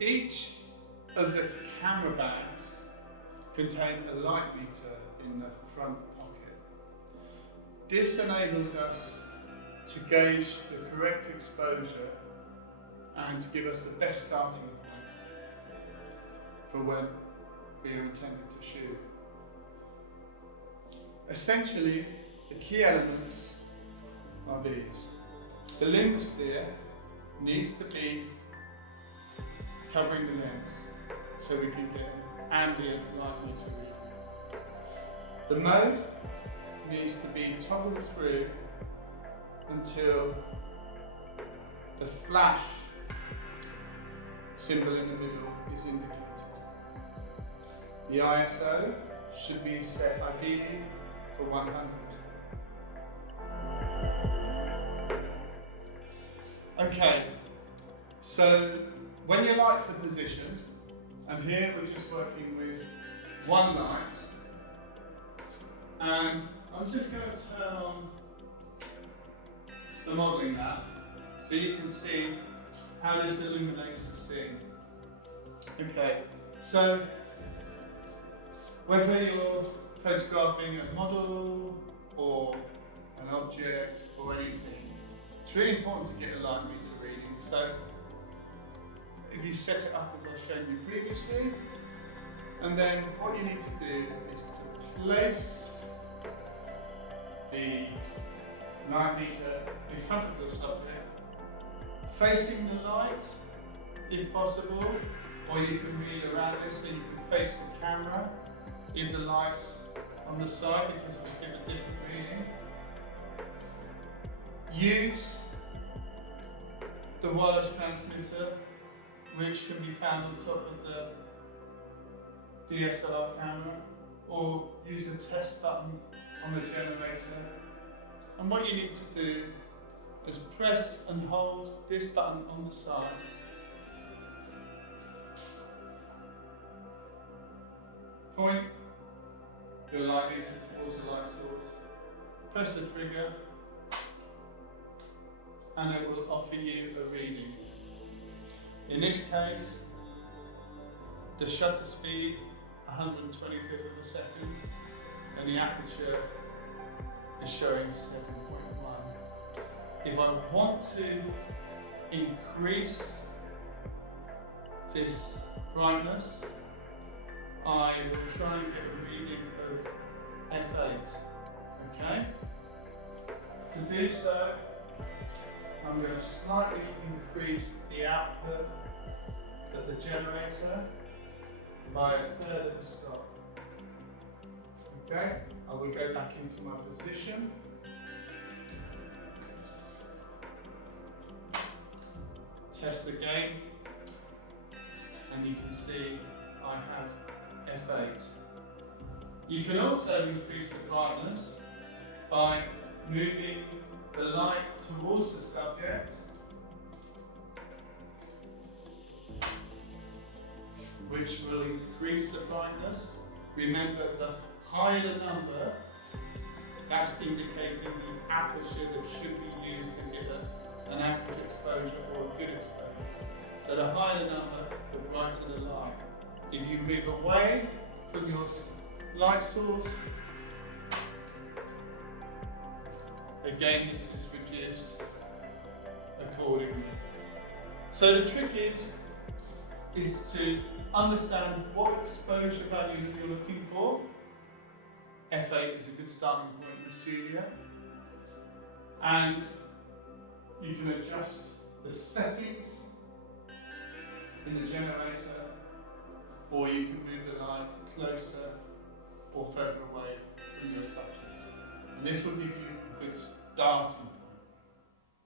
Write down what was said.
Each of the camera bags contain a light meter in the front pocket. This enables us to gauge the correct exposure and to give us the best starting point for when we are intending to shoot. Essentially, the key elements are these. The limb steer needs to be covering the lens so we can get ambient light meter reading. The mode needs to be toggled through until the flash symbol in the middle is indicated. The ISO should be set ideally for 100. Okay, so when your lights are positioned, and here we're just working with one light, and I'm just going to turn on the modelling map so you can see how this illuminates the scene. Okay, so whether you're photographing a model or an object or anything, it's really important to get a light meter reading. So if you set it up as I've shown you previously, and then what you need to do is to place the light meter in front of your subject, facing the light if possible, or you can read around this so you can face the camera if the light's on the side because it will give a different reading. Use the wireless transmitter, which can be found on top of the DSLR camera, or use the test button on the generator. And what you need to do is press and hold this button on the side. Point your light meter towards the light source. Press the trigger, and it will offer you a reading. In this case, the shutter speed 125th of a second, and the aperture is showing 7.1. If I want to increase this brightness, I will try and get a reading of f8. Okay? To do so, I'm going to slightly increase the output of the generator by 1/3 of a stop. Okay, I will go back into my position. Test again, and you can see I have f8. You can also increase the brightness by moving the light towards the subject, which will increase the brightness. Remember, the higher the number, that's indicating the aperture that should be used to get an average exposure or a good exposure. So the higher the number, the brighter the light. If you move away from your light source, again, this is reduced accordingly. So the trick is to understand what exposure value that you're looking for. f8 is a good starting point in the studio. And you can adjust the settings in the generator, or you can move the light closer or further away from your subject. And this will give you a good starting point.